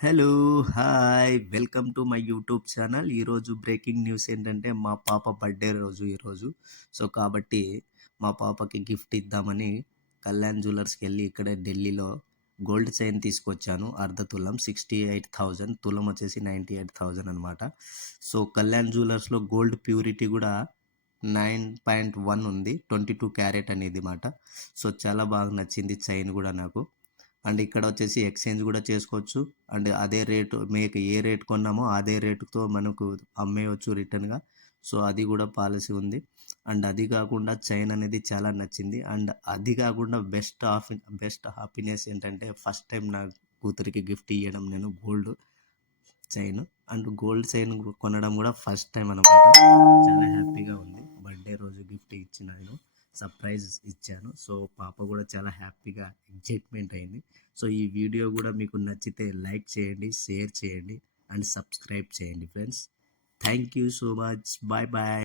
Hello! Hi! Welcome to my YouTube channel. ఈరోజు breaking news ఏంటంటే, మా పాప బర్త్‌డే రోజు ఈరోజు. సో, కాబట్టి మా పాపకి గిఫ్ట్ ఇద్దామని కళ్యాణ్ జ్యువెల్లర్స్‌కెళ్ళి ఇక్కడే ఢిల్లీలో గోల్డ్ చైన్ తీసుకొచ్చాను. అర్ధ తులం 68,000, తులం వచ్చేసి 98,000 అనమాట. సో, కళ్యాణ్ జ్యువెల్లర్స్‌లో గోల్డ్ ప్యూరిటీ కూడా 9.1 ఉంది. 22 క్యారెట్ అనేది మాట. సో, చాలా బాగా నచ్చింది చైన్ కూడా నాకు. అండ్ ఇక్కడ వచ్చేసి ఎక్స్చేంజ్ కూడా చేసుకోవచ్చు. అండ్ అదే రేటు మీకు ఏ రేట్ కొన్నామో అదే రేటుతో మనకు అమ్మేయవచ్చు రిటర్న్‌గా. సో, అది కూడా పాలసీ ఉంది. అండ్ అది కాకుండా చైన్ అనేది చాలా నచ్చింది. అండ్ అది కాకుండా బెస్ట్ హ్యాపీనెస్ ఏంటంటే ఫస్ట్ టైం నా కూతురికి గిఫ్ట్ ఇయ్యడం నేను gold chain. And gold chain కొనడం కూడా ఫస్ట్ టైం అనమాట. చాలా హ్యాపీగా ఉంది. బర్త్‌డే రోజు గిఫ్ట్ ఇచ్చినాను. సర్ప్రైజ్ ఇచ్చాను. సో, పాప కూడా చాలా హ్యాపీగా ఎక్సైట్‌మెంట్ అయింది. సో, ఈ వీడియో కూడా మీకు నచ్చితే లైక్ చేయండి, షేర్ చేయండి అండ్ సబ్స్క్రైబ్ చేయండి friends. Thank you so much. Bye bye.